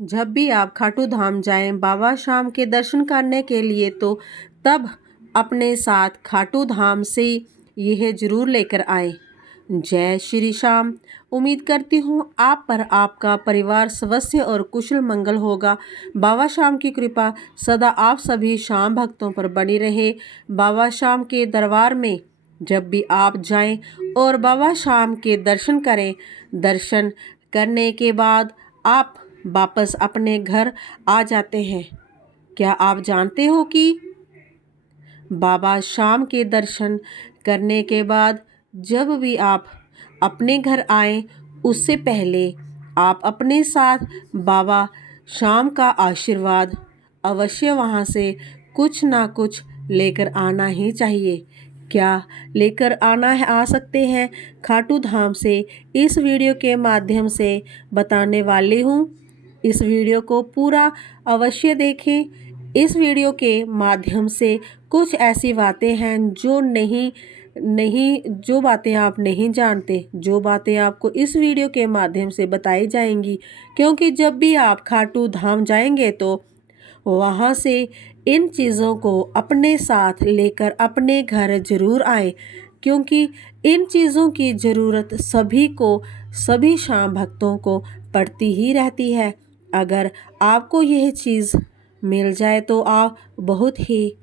जब भी आप खाटू धाम जाएं बाबा श्याम के दर्शन करने के लिए तो तब अपने साथ खाटू धाम से यह जरूर लेकर आए। जय श्री श्याम। उम्मीद करती हूँ आप पर आपका परिवार स्वस्थ और कुशल मंगल होगा। बाबा श्याम की कृपा सदा आप सभी श्याम भक्तों पर बनी रहे। बाबा श्याम के दरबार में जब भी आप जाएं और बाबा श्याम के दर्शन करें, दर्शन करने के बाद आप वापस अपने घर आ जाते हैं। क्या आप जानते हो कि बाबा श्याम के दर्शन करने के बाद जब भी आप अपने घर आए उससे पहले आप अपने साथ बाबा श्याम का आशीर्वाद अवश्य वहाँ से कुछ ना कुछ लेकर आना ही चाहिए। क्या लेकर आना है आ सकते हैं खाटू धाम से, इस वीडियो के माध्यम से बताने वाली हूँ। इस वीडियो को पूरा अवश्य देखें। इस वीडियो के माध्यम से कुछ ऐसी बातें हैं जो बातें आप नहीं जानते, जो बातें आपको इस वीडियो के माध्यम से बताई जाएंगी। क्योंकि जब भी आप खाटू धाम जाएंगे तो वहाँ से इन चीज़ों को अपने साथ लेकर अपने घर ज़रूर आए, क्योंकि इन चीज़ों की ज़रूरत सभी श्याम भक्तों को पड़ती ही रहती है। अगर आपको यह चीज़ मिल जाए तो आप बहुत ही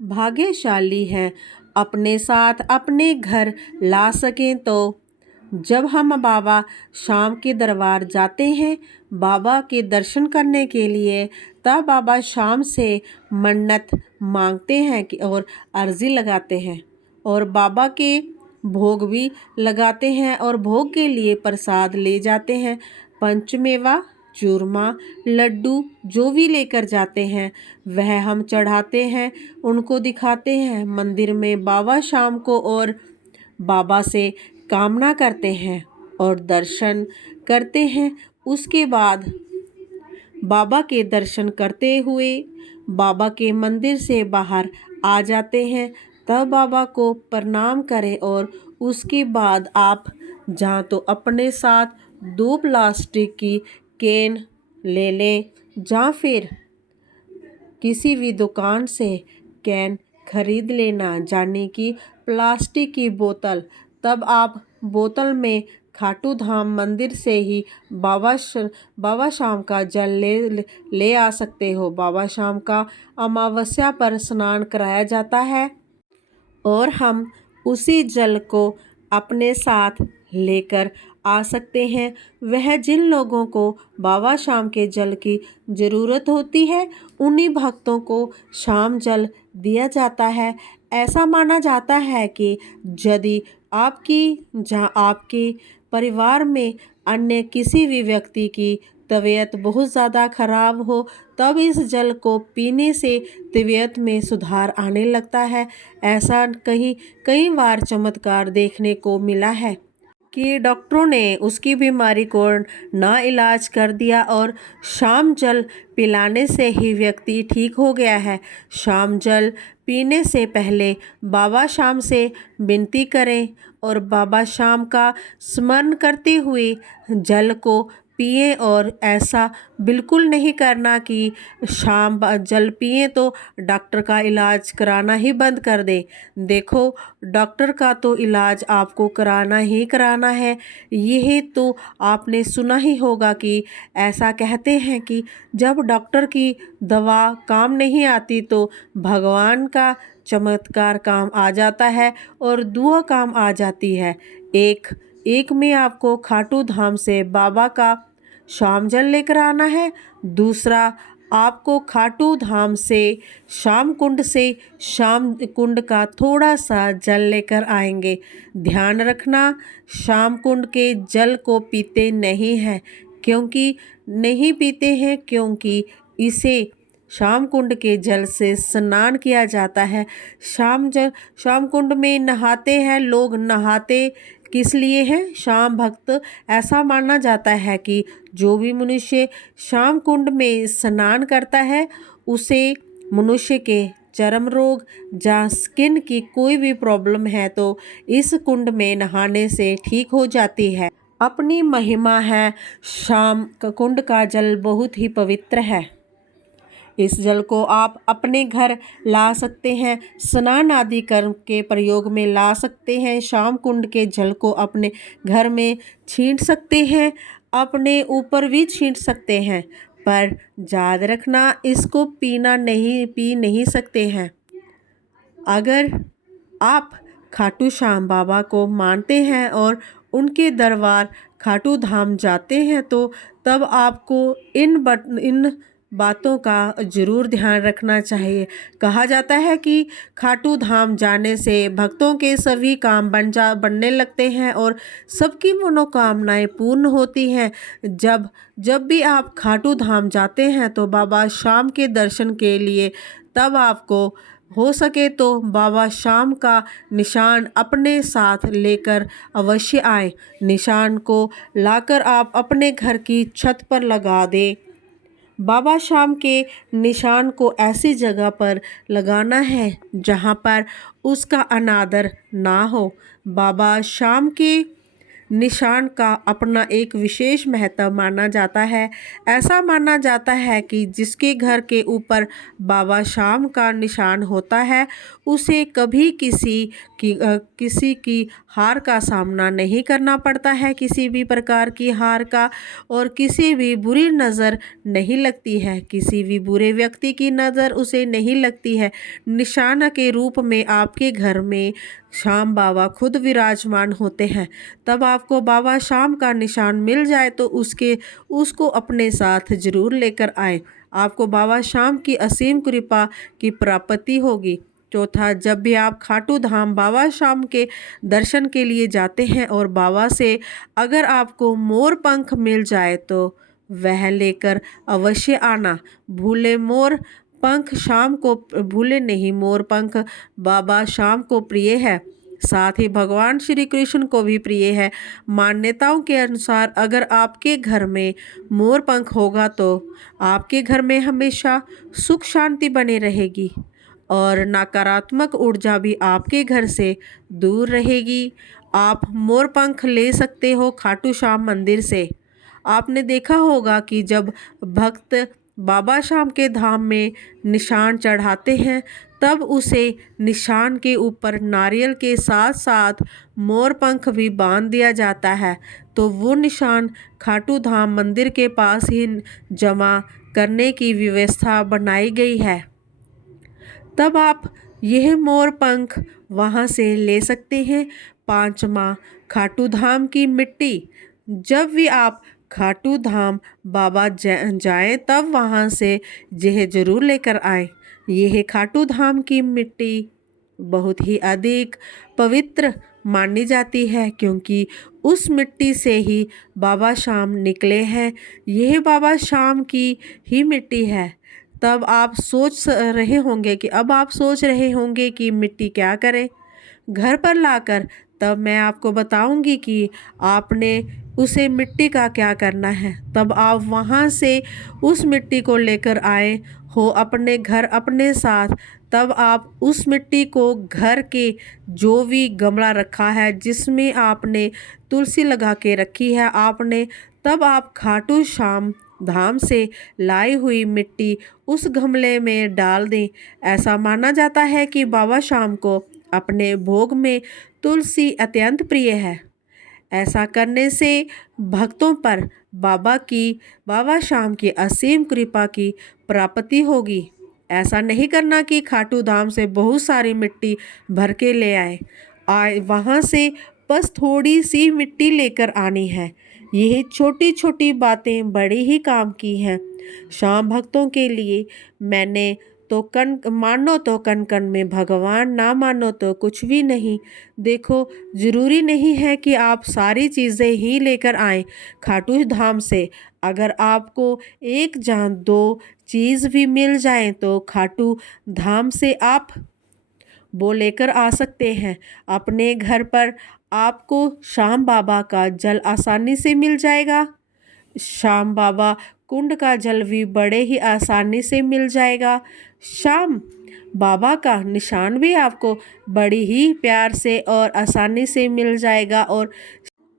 भाग्यशाली हैं। अपने साथ अपने घर ला सकें तो जब हम बाबा श्याम के दरबार जाते हैं बाबा के दर्शन करने के लिए, तब बाबा श्याम से मन्नत मांगते हैं कि और अर्जी लगाते हैं और बाबा के भोग भी लगाते हैं और भोग के लिए प्रसाद ले जाते हैं। पंचमेवा, चूरमा, लड्डू जो भी लेकर जाते हैं वह हम चढ़ाते हैं, उनको दिखाते हैं मंदिर में बाबा श्याम को और बाबा से कामना करते हैं और दर्शन करते हैं। उसके बाद बाबा के दर्शन करते हुए बाबा के मंदिर से बाहर आ जाते हैं। तब बाबा को प्रणाम करें और उसके बाद आप जहाँ तो अपने साथ 2 प्लास्टिक की कैन ले लें, या फिर किसी भी दुकान से कैन खरीद लेना, यानी कि प्लास्टिक की बोतल। तब आप बोतल में खाटू धाम मंदिर से ही बाबा श्याम का जल ले आ सकते हो। बाबा श्याम का अमावस्या पर स्नान कराया जाता है और हम उसी जल को अपने साथ लेकर आ सकते हैं। वह जिन लोगों को बाबा श्याम के जल की ज़रूरत होती है उन्हीं भक्तों को श्याम जल दिया जाता है। ऐसा माना जाता है कि यदि आपके परिवार में अन्य किसी भी व्यक्ति की तबीयत बहुत ज़्यादा खराब हो, तब इस जल को पीने से तबीयत में सुधार आने लगता है। ऐसा कई बार चमत्कार देखने को मिला है कि डॉक्टरों ने उसकी बीमारी को ना इलाज कर दिया और श्याम जल पिलाने से ही व्यक्ति ठीक हो गया है। श्याम जल पीने से पहले बाबा श्याम से विनती करें और बाबा श्याम का स्मरण करते हुए जल को पिए। और ऐसा बिल्कुल नहीं करना कि शाम जल पिए तो डॉक्टर का इलाज कराना ही बंद कर दे। देखो, डॉक्टर का तो इलाज आपको कराना ही कराना है। यही तो आपने सुना ही होगा कि ऐसा कहते हैं कि जब डॉक्टर की दवा काम नहीं आती तो भगवान का चमत्कार काम आ जाता है और दुआ काम आ जाती है। एक में आपको खाटू धाम से बाबा का श्याम जल लेकर आना है, दूसरा आपको खाटू धाम से श्याम कुंड का थोड़ा सा जल लेकर आएंगे। ध्यान रखना, श्याम कुंड के जल को पीते नहीं हैं, क्योंकि इसे श्याम कुंड के जल से स्नान किया जाता है। श्याम कुंड में नहाते हैं लोग। नहाते किस लिए हैं? श्याम भक्त, ऐसा माना जाता है कि जो भी मनुष्य श्याम कुंड में स्नान करता है उसे मनुष्य के चर्म रोग या स्किन की कोई भी प्रॉब्लम है तो इस कुंड में नहाने से ठीक हो जाती है। अपनी महिमा है। शाम कुंड का जल बहुत ही पवित्र है। इस जल को आप अपने घर ला सकते हैं, स्नान आदि कर्म के प्रयोग में ला सकते हैं। शाम कुंड के जल को अपने घर में छींट सकते हैं, अपने ऊपर भी छींट सकते हैं, पर याद रखना इसको पी नहीं सकते हैं। अगर आप खाटू श्याम बाबा को मानते हैं और उनके दरबार खाटू धाम जाते हैं तो तब आपको इन बातों का ज़रूर ध्यान रखना चाहिए। कहा जाता है कि खाटू धाम जाने से भक्तों के सभी काम बनने लगते हैं और सबकी मनोकामनाएं पूर्ण होती हैं। जब भी आप खाटू धाम जाते हैं तो बाबा श्याम के दर्शन के लिए तब आपको हो सके तो बाबा श्याम का निशान अपने साथ लेकर अवश्य आए। निशान को लाकर आप अपने घर की छत पर लगा दें। बाबा श्याम के निशान को ऐसी जगह पर लगाना है जहां पर उसका अनादर ना हो। बाबा श्याम के निशान का अपना एक विशेष महत्व माना जाता है। ऐसा माना जाता है कि जिसके घर के ऊपर बाबा श्याम का निशान होता है उसे कभी किसी की हार का सामना नहीं करना पड़ता है, किसी भी प्रकार की हार का, और किसी भी बुरी नज़र नहीं लगती है, किसी भी बुरे व्यक्ति की नज़र उसे नहीं लगती है। निशान के रूप में आपके घर में श्याम बाबा खुद विराजमान होते हैं। तब आपको बाबा श्याम का निशान मिल जाए तो उसको अपने साथ जरूर लेकर आए। आपको बाबा श्याम की असीम कृपा की प्राप्ति होगी। चौथा, जब भी आप खाटू धाम बाबा श्याम के दर्शन के लिए जाते हैं और बाबा से अगर आपको मोर पंख मिल जाए तो वह लेकर अवश्य आना। भूले नहीं, मोर पंख बाबा श्याम को प्रिय है, साथ ही भगवान श्री कृष्ण को भी प्रिय है। मान्यताओं के अनुसार अगर आपके घर में मोर पंख होगा तो आपके घर में हमेशा सुख शांति बनी रहेगी और नकारात्मक ऊर्जा भी आपके घर से दूर रहेगी। आप मोर पंख ले सकते हो खाटू श्याम मंदिर से। आपने देखा होगा कि जब भक्त बाबा श्याम के धाम में निशान चढ़ाते हैं तब उसे निशान के ऊपर नारियल के साथ साथ मोर पंख भी बांध दिया जाता है। तो वो निशान खाटू धाम मंदिर के पास ही जमा करने की व्यवस्था बनाई गई है। तब आप यह मोर पंख वहाँ से ले सकते हैं। पांचवा, खाटू धाम की मिट्टी। जब भी आप खाटू धाम बाबा जाएं तब वहाँ से यह जरूर लेकर आएं। यह खाटू धाम की मिट्टी बहुत ही अधिक पवित्र मानी जाती है क्योंकि उस मिट्टी से ही बाबा श्याम निकले हैं। यह बाबा श्याम की ही मिट्टी है। तब आप सोच रहे होंगे कि मिट्टी क्या करें घर पर लाकर। तब मैं आपको बताऊंगी कि आपने उसे मिट्टी का क्या करना है। तब आप वहाँ से उस मिट्टी को लेकर आए हो अपने घर अपने साथ। तब आप उस मिट्टी को घर के जो भी गमला रखा है जिसमें आपने तुलसी लगा के रखी है तब आप खाटू श्याम धाम से लाई हुई मिट्टी उस गमले में डाल दें। ऐसा माना जाता है कि बाबा श्याम को अपने भोग में तुलसी अत्यंत प्रिय है। ऐसा करने से भक्तों पर बाबा श्याम की असीम कृपा की प्राप्ति होगी। ऐसा नहीं करना कि खाटू धाम से बहुत सारी मिट्टी भर के ले आए वहाँ से बस थोड़ी सी मिट्टी लेकर आनी है। यह छोटी छोटी बातें बड़ी ही काम की हैं श्याम भक्तों के लिए। मैंने तो मानो तो कण कण में भगवान, ना मानो तो कुछ भी नहीं। देखो, जरूरी नहीं है कि आप सारी चीज़ें ही लेकर आएँ खाटू धाम से। अगर आपको एक या दो चीज़ भी मिल जाए तो खाटू धाम से आप वो लेकर आ सकते हैं। अपने घर पर आपको श्याम बाबा का जल आसानी से मिल जाएगा। श्याम बाबा कुंड का जल भी बड़े ही आसानी से मिल जाएगा। श्याम बाबा का निशान भी आपको बड़ी ही प्यार से और आसानी से मिल जाएगा।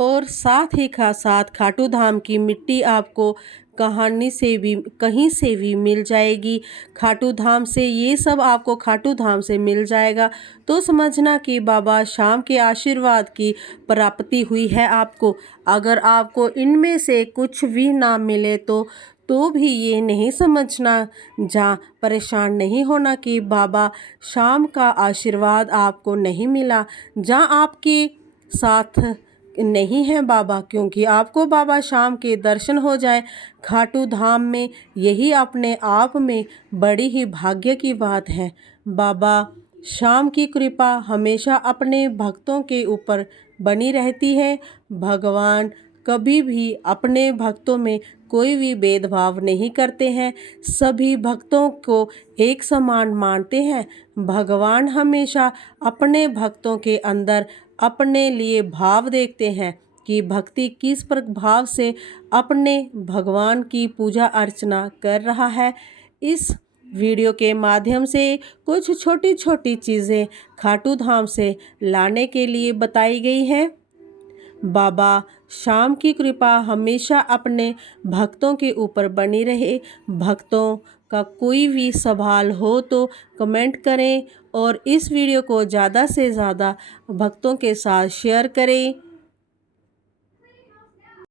और साथ ही साथ खाटू धाम की मिट्टी आपको कहीं से भी मिल जाएगी। खाटू धाम से ये सब आपको खाटू धाम से मिल जाएगा। तो समझना कि बाबा शाम के आशीर्वाद की प्राप्ति हुई है आपको। अगर आपको इनमें से कुछ भी ना मिले तो भी ये नहीं समझना, परेशान नहीं होना कि बाबा शाम का आशीर्वाद आपको नहीं मिला, आपके साथ नहीं है बाबा, क्योंकि आपको बाबा शाम के दर्शन हो जाए खाटू धाम में, यही अपने आप में बड़ी ही भाग्य की बात है। बाबा शाम की कृपा हमेशा अपने भक्तों के ऊपर बनी रहती है। भगवान कभी भी अपने भक्तों में कोई भी भेदभाव नहीं करते हैं, सभी भक्तों को एक समान मानते हैं। भगवान हमेशा अपने भक्तों के अंदर अपने लिए भाव देखते हैं कि भक्ति किस प्रभाव से अपने भगवान की पूजा अर्चना कर रहा है। इस वीडियो के माध्यम से कुछ छोटी छोटी चीज़ें खाटू धाम से लाने के लिए बताई गई हैं। बाबा शाम की कृपा हमेशा अपने भक्तों के ऊपर बनी रहे। भक्तों का कोई भी सवाल हो तो कमेंट करें और इस वीडियो को ज़्यादा से ज़्यादा भक्तों के साथ शेयर करें।